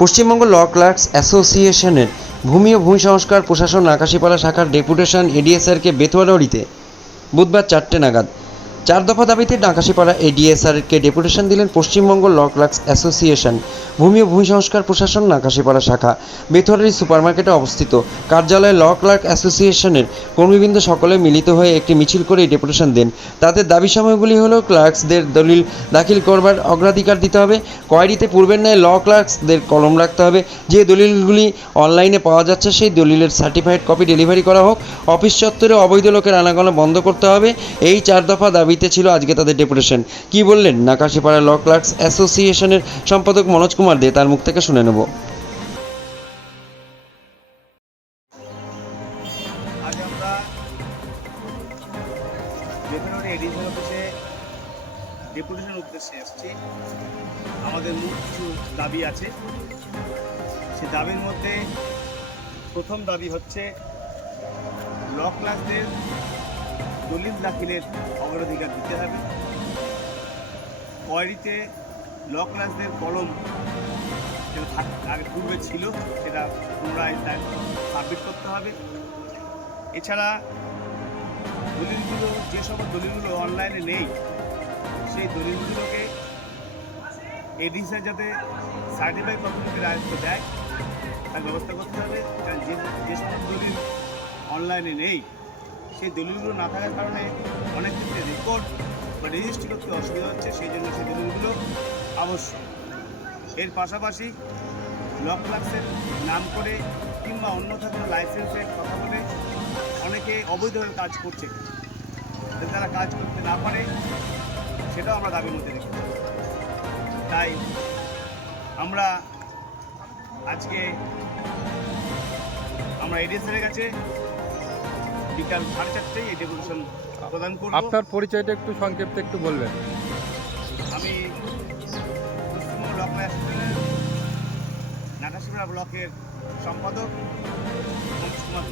পশ্চিমবঙ্গ ল clerks অ্যাসোসিয়েশনের ভূমি ও ভূমি সংস্কার প্রশাসন আকাশিপাড়া শাখার ডেপুটেশন এডিএসআরকে বেতোয়াড়িতে বুধবার চারটে নাগাদ। চার দফা দাবিতে নাকাশিপাড়া এডিএসআরকে ডেপুটেশন দিলেন পশ্চিমবঙ্গ ল ক্লার্কস অ্যাসোসিয়েশন। ভূমি ও ভূমি সংস্কার প্রশাসন নাকাশিপাড়া শাখা বেথুয়ারি সুপারমার্কেটে অবস্থিত। কার্যালয়ে ল ক্লার্ক অ্যাসোসিয়েশনের কর্মীবৃন্দ সকলে মিলিত হয়ে একটি মিছিল করে ডেপুটেশন দেন। তাদের দাবি সময়গুলি হল, ক্লার্কসদের দলিল দাখিল করবার অগ্রাধিকার দিতে হবে। কোয়ারিতে পূর্বের ন্যায় ল ক্লার্কসদের কলম রাখতে হবে। যে দলিলগুলি অনলাইনে পাওয়া যাচ্ছে, সেই দলিলের সার্টিফাইড কপি ডেলিভারি করা হোক। অফিস চত্বরে অবৈধ লোকের আনাগোনা বন্ধ করতে হবে। এই চার দফা দাবিতে ছিল আজকে তাদের ডেপুটেশন। কি বললেন নাকাশিপাড়া ল ক্লার্কস অ্যাসোসিয়েশনের সম্পাদক মনোজ কুমার দে, তার মুখ থেকে শুনে নেব। ডেপুটেশন উদ্দেশ্যে এসেছি। আমাদের মূল কিছু দাবি আছে সে দাবির মধ্যে প্রথম দাবি হচ্ছে ল ক্লাসদের দলিল দাখিলের অগ্রাধিকার দিতে হবে। কোয়ারিতে ল ক্লাসদের কলম যেটা আগে পূর্বে ছিল, সেটা পুনরায় তার সাবমিট করতে হবে। এছাড়া দলিলগুলো যে সব দলিলগুলো অনলাইনে নেই, সেই দলিলগুলোকে এডিসে যাতে সার্টিফাই কপিগুলোকে আয়ত্ত দেয়, তার ব্যবস্থা করতে হবে। কারণ যে যে সমস্ত দলিল অনলাইনে নেই, সেই দলিলগুলো না থাকার কারণে অনেক ক্ষেত্রে রেকর্ড বা রেজিস্ট্রি করতে অসুবিধা হচ্ছে। সেই জন্য সেই দলিলগুলো আবশ্যক এর পাশাপাশি লক ক্লাসের নাম করে কিংবা অন্যথা কোনো লাইসেন্সের কথা বলে অনেকে অবৈধভাবে কাজ করছে। যাতে তারা কাজ করতে না পারে সেটাও আমরা দাবির মধ্যে রেখেছি তাই আমরা আজকে আমরা এডিএসের কাছে বিকাল সাড়ে চারটেই এই ডেপুটেশন প্রদান করব। আপনার পরিচয়টা একটু সংক্ষিপ্ত একটু বলবেন। আমি ব্লকের নাটাশিপাড়া ব্লকের সম্পাদক কুমার